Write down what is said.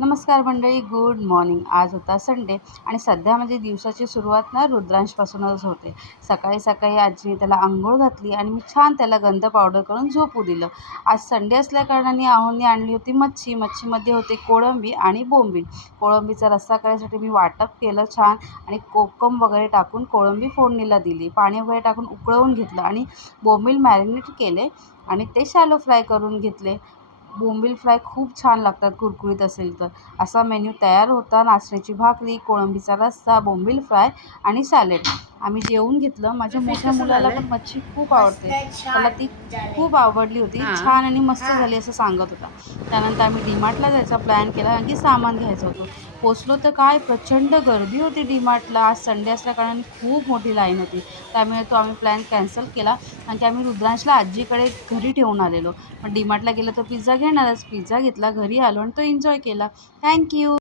नमस्कार मंडळी, good morning. आज होता संडे आणि सध्या म्हणजे दिवसाची सुरुवात ना रुद्रांशपासूनच होते. सकाळी सकाळी आजीने त्याला अंघोळ घातली आणि मी छान त्याला गंध पावडर करून झोपू दिलं. आज संडे असल्याकारणाने आहोंनी आणली होती मच्छी. मच्छीमध्ये होते कोळंबी आणि बोंबील. कोळंबीचा रस्सा करायसाठी मी वाटप केलं छान आणि कोकम वगैरे टाकून कोळंबी फोडणीला दिली. पाणी वगैरे टाकून उकळवून घेतलं आणि बोंबील मॅरिनेट केले आणि ते शॅलो फ्राय करून घेतले. बोंबील फ्राय खूप छान लागतात कुरकुरीत असेल तर. असा मेन्यू तयार होता. नाचण्याची भाकरी, कोळंबीचा रस्सा, बोंबील फ्राय आणि सॅलड. आम्ही जेवून घेतलं. माझ्या फिश मोठ्या कसं मुलाला झालंय? पण मच्छी खूप मस्त आवडते. त्याला ती छान झालंय. खूप आवडली होती. हां. छान आणि मस्त हां. झाली असं सांगत होता. त्यानंतर आम्ही डीमार्टला जायचा प्लॅन केला कारण की सामान घ्यायचं होतं. पोचलो तर काय प्रचंड गर्दी होती डीमार्टला. आज संडे असल्याकारणाने खूप मोठी लाईन होती. त्यामुळे आम्ही प्लॅन कॅन्सल केला कारण की आम्ही रुद्रांशला आजीकडे घरी ठेवून आलेलो. पण डीमार्टला गेलं तर पिझ्झा घेणारच. पिझ्झा घेतला, घरी आलो आणि तो एन्जॉय केला. Thank you.